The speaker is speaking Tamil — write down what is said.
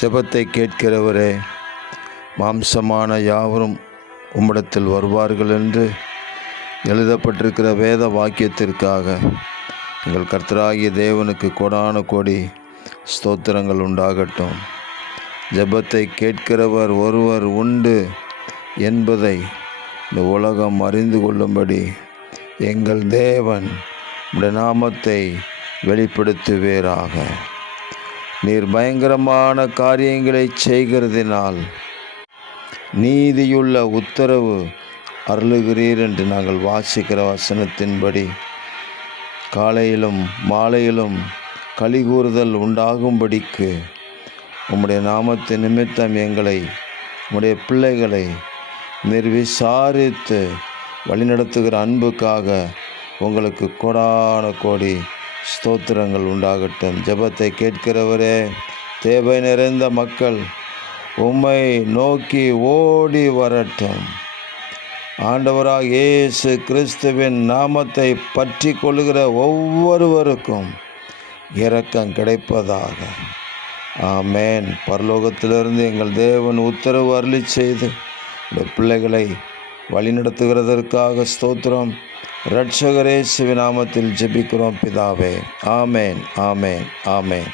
ஜெபத்தை கேட்கிறவரே, மாம்சமான யாவரும் உம்மிடத்தில் வருவார்கள் என்று எழுதப்பட்டிருக்கிற வேத வாக்கியத்திற்காக எங்கள் கர்த்தராகிய தேவனுக்கு கோடான கோடி ஸ்தோத்திரங்கள் உண்டாகட்டும். ஜெபத்தை கேட்கிறவர் ஒருவர் உண்டு என்பதை இந்த உலகம் அறிந்து கொள்ளும்படி எங்கள் தேவன் உம்முடைய நாமத்தை வெளிப்படுத்துவீராக. நீர் பயங்கரமான காரியங்களை செய்கிறதினால் நீதியுள்ள உத்தரவு அருளுகிறீர் என்று நாங்கள் வாசிக்கிற வசனத்தின்படி காலையிலும் மாலையிலும் கலிகூறுதல் உண்டாகும்படிக்கு உம்முடைய நாமத்து நிமித்தம் எங்களை, உம்முடைய பிள்ளைகளை நீர் விசாரித்து வழிநடத்துகிற அன்புக்காக உங்களுக்கு கோடான கோடி ஸ்தோத்திரங்கள் உண்டாகட்டும். ஜெபத்தை கேட்கிறவரே, தேவை நிறைந்த மக்கள் உம்மை நோக்கி ஓடி வரட்டும். ஆண்டவராக இயேசு கிறிஸ்துவின் நாமத்தை பற்றி கொள்ளுகிற ஒவ்வொருவருக்கும் இரக்கம் கிடைப்பதாக. ஆமேன். பரலோகத்திலிருந்து எங்கள் தேவன் உத்தரவு அருளி செய்து இந்த பிள்ளைகளை வழிநடத்துகிறதற்காக ஸ்தோத்திரம். இரட்சகர் இயேசுவின் நாமத்தில் ஜெபிக்கிறோம் பிதாவே. ஆமேன், ஆமேன், ஆமேன்.